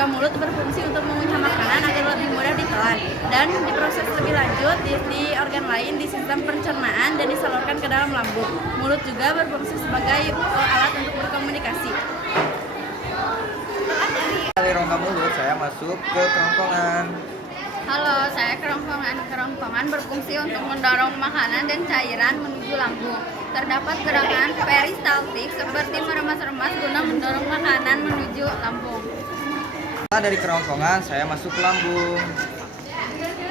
juga mulut berfungsi untuk mengunyah makanan agar lebih mudah ditelan dan diproses lebih lanjut di organ lain di sistem pencernaan dan disalurkan ke dalam lambung. Mulut juga berfungsi sebagai alat untuk berkomunikasi. Dari rongga mulut saya masuk ke kerongkongan. Halo, saya kerongkongan. Kerongkongan berfungsi untuk mendorong makanan dan cairan menuju lambung. Terdapat gerakan peristaltik seperti meremas-remas guna mendorong makanan menuju lambung. Dari kerongkongan saya masuk ke lambung.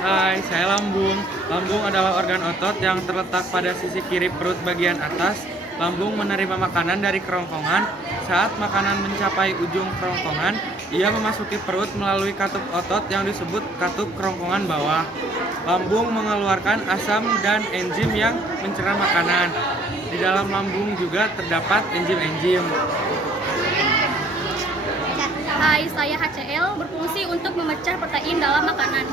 Hai, saya lambung. Lambung adalah organ otot yang terletak pada sisi kiri perut bagian atas. Lambung menerima makanan dari kerongkongan. Saat makanan mencapai ujung kerongkongan, ia memasuki perut melalui katup otot yang disebut katup kerongkongan bawah. Lambung mengeluarkan asam dan enzim yang mencerna makanan. Di dalam lambung juga terdapat enzim-enzim. Hai, saya HCl berfungsi untuk memecah protein dalam makanan.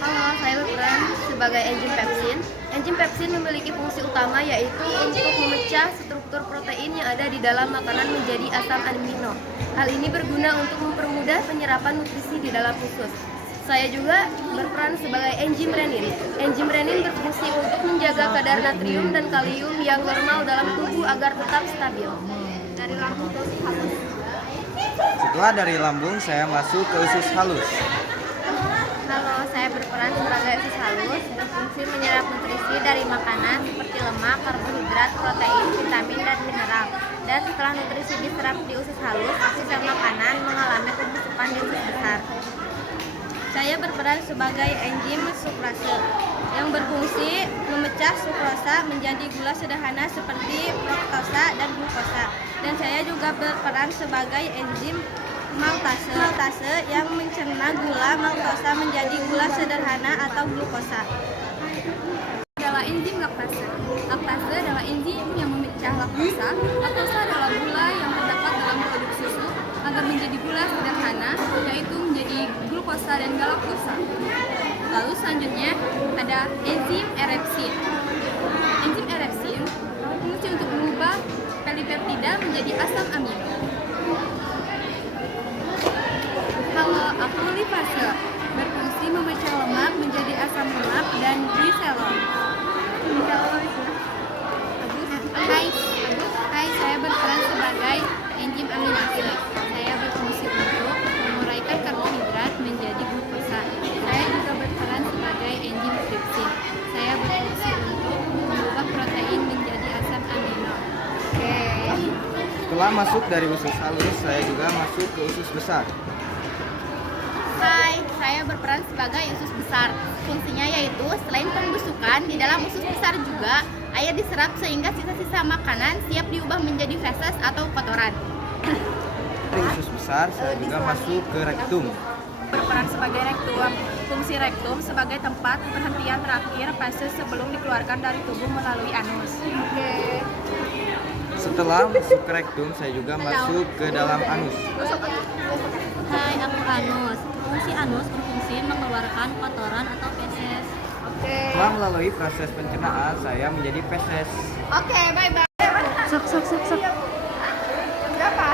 Halo, saya berperan sebagai enzim pepsin. Enzim pepsin memiliki fungsi utama yaitu untuk memecah struktur protein yang ada di dalam makanan menjadi asam amino. Hal ini berguna untuk mempermudah penyerapan nutrisi di dalam usus. Saya juga berperan sebagai enzim renin. Enzim renin berfungsi untuk menjaga kadar natrium dan kalium yang normal dalam tubuh agar tetap stabil. Dari lambung ke usus halus. Setelah dari lambung saya masuk ke usus halus. Halo, saya berperan sebagai usus halus, berfungsi menyerap nutrisi dari makanan seperti lemak, karbohidrat, protein, vitamin, dan mineral. Dan setelah nutrisi diserap di usus halus, sisa makanan mengalami pembusukan di usus besar. Saya berperan sebagai enzim sukrase yang berfungsi memecah sukrosa menjadi gula sederhana seperti fruktosa dan glukosa. Dan saya juga berperan sebagai enzim maltase yang mencerna gula maltosa menjadi gula sederhana atau glukosa. Adalah enzim laktase. Laktase adalah enzim yang memecah laktosa. Laktosa adalah gula yang terdapat dalam produk susu agar menjadi gula sederhana, yaitu menjadi glukosa dan galaktosa. Lalu selanjutnya ada enzim erepsin. Enzim erepsin berfungsi untuk mengubah polipeptida menjadi asam amino. Halo, aku lipase, berfungsi memecah lemak menjadi asam lemak dan gliserol. Hai, saya berperan sebagai enzim aminase. Saya berfungsi untuk menguraikan karbohidrat menjadi glukosa. Saya juga berperan sebagai enzim tripsin. Saya berfungsi untuk mengubah protein menjadi asam amino. Setelah masuk dari usus halus, saya juga masuk ke usus besar. Hai, saya berperan sebagai usus besar. Fungsinya yaitu selain pembusukan, di dalam usus besar juga air diserap sehingga sisa-sisa makanan siap diubah menjadi feses atau kotoran. Dari usus besar saya juga masuk ke rektum. Berperan sebagai rektum. Fungsi rektum sebagai tempat perhentian terakhir feses sebelum dikeluarkan dari tubuh melalui anus. Setelah masuk ke rektum, saya juga masuk ke dalam anus. Hai, aku anus. Fungsi anus berfungsi mengeluarkan kotoran atau feses. Setelah melalui proses pencernaan, saya menjadi feses. Oke, bye-bye. Sok. Berapa?